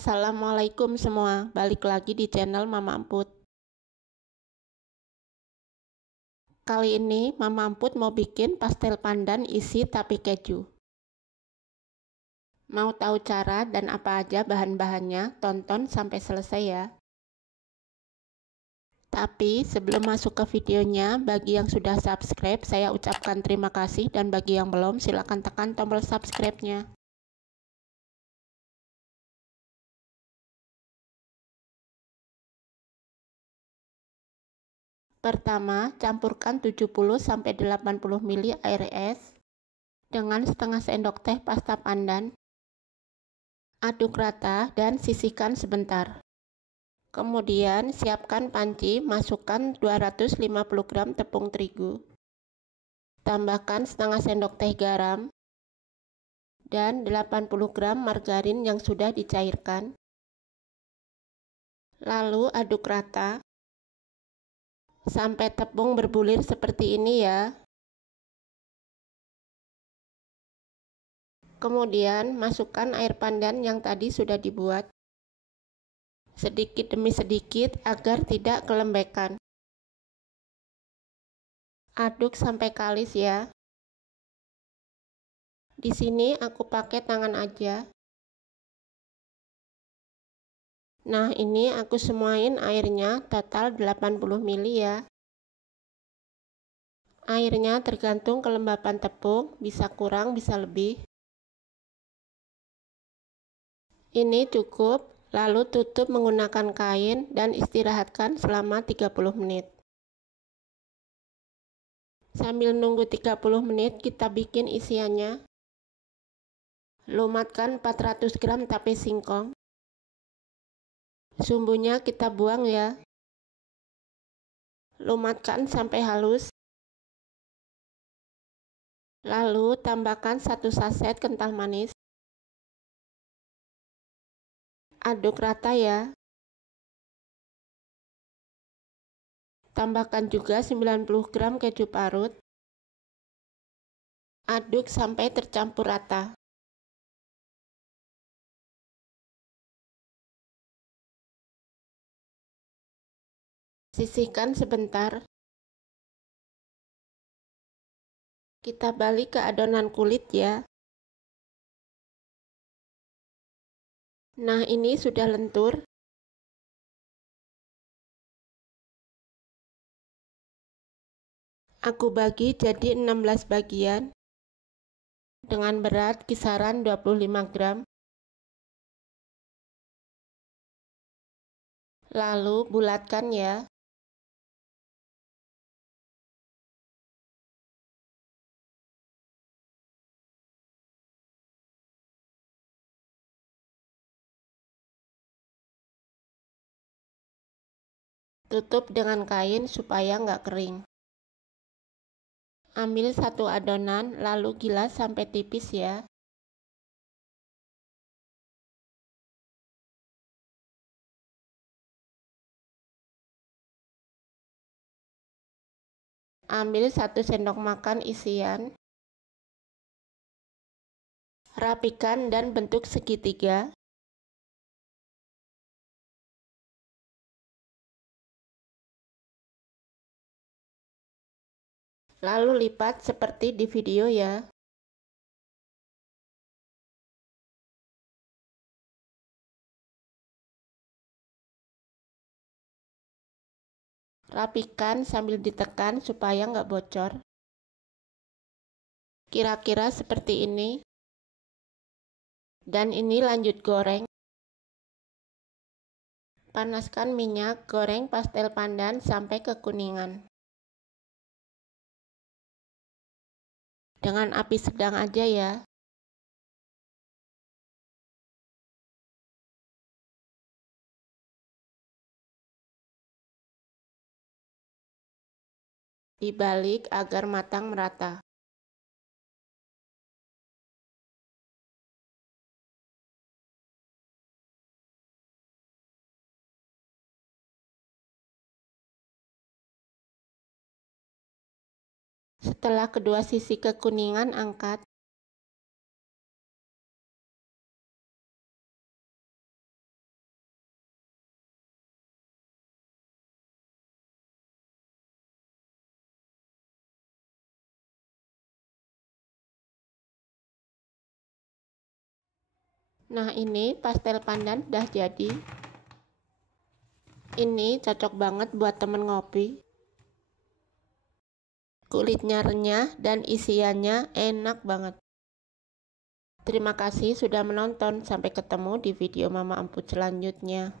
Assalamualaikum semua, balik lagi di channel Mama Emput. Kali ini Mama Emput mau bikin pastel pandan isi tape keju. Mau tahu cara dan apa aja bahan-bahannya? Tonton sampai selesai ya. Tapi sebelum masuk ke videonya, bagi yang sudah subscribe saya ucapkan terima kasih, dan bagi yang belum silahkan tekan tombol subscribe-nya. Pertama, campurkan 70–80 ml air es dengan setengah sendok teh pasta pandan. Aduk rata dan sisihkan sebentar. Kemudian siapkan panci, masukkan 250 gram tepung terigu. Tambahkan setengah sendok teh garam dan 80 gram margarin yang sudah dicairkan. Lalu aduk rata sampai tepung berbulir seperti ini ya. Kemudian masukkan air pandan yang tadi sudah dibuat, sedikit demi sedikit agar tidak kelembekan. Aduk sampai kalis ya. Di sini aku pakai tangan aja. Nah, ini aku semuain airnya total 80 ml ya. Airnya tergantung kelembapan tepung, bisa kurang bisa lebih. Ini cukup, lalu tutup menggunakan kain dan istirahatkan selama 30 menit. Sambil nunggu 30 menit kita bikin isiannya. Lumatkan 400 gram tape singkong. Sumbunya kita buang ya. Lumatkan sampai halus. Lalu tambahkan 1 saset kental manis. Aduk rata ya. Tambahkan juga 90 gram keju parut. Aduk sampai tercampur rata. Sisihkan sebentar. Kita balik ke adonan kulit ya. Nah, ini sudah lentur. Aku bagi jadi 16 bagian dengan berat kisaran 25 gram. Lalu bulatkan ya. Tutup dengan kain supaya nggak kering. Ambil satu adonan lalu gilas sampai tipis ya. Ambil 1 sendok makan isian. Rapikan dan bentuk segitiga. Lalu lipat seperti di video ya. Rapikan sambil ditekan supaya nggak bocor. Kira-kira seperti ini. Dan ini lanjut goreng. Panaskan minyak, goreng pastel pandan sampai kekuningan. Dengan api sedang aja ya. Dibalik agar matang merata. Setelah kedua sisi kekuningan, angkat. Nah, ini pastel pandan udah jadi. Ini cocok banget buat temen ngopi. Kulitnya renyah dan isiannya enak banget. Terima kasih sudah menonton. Sampai ketemu di video Mama Emput selanjutnya.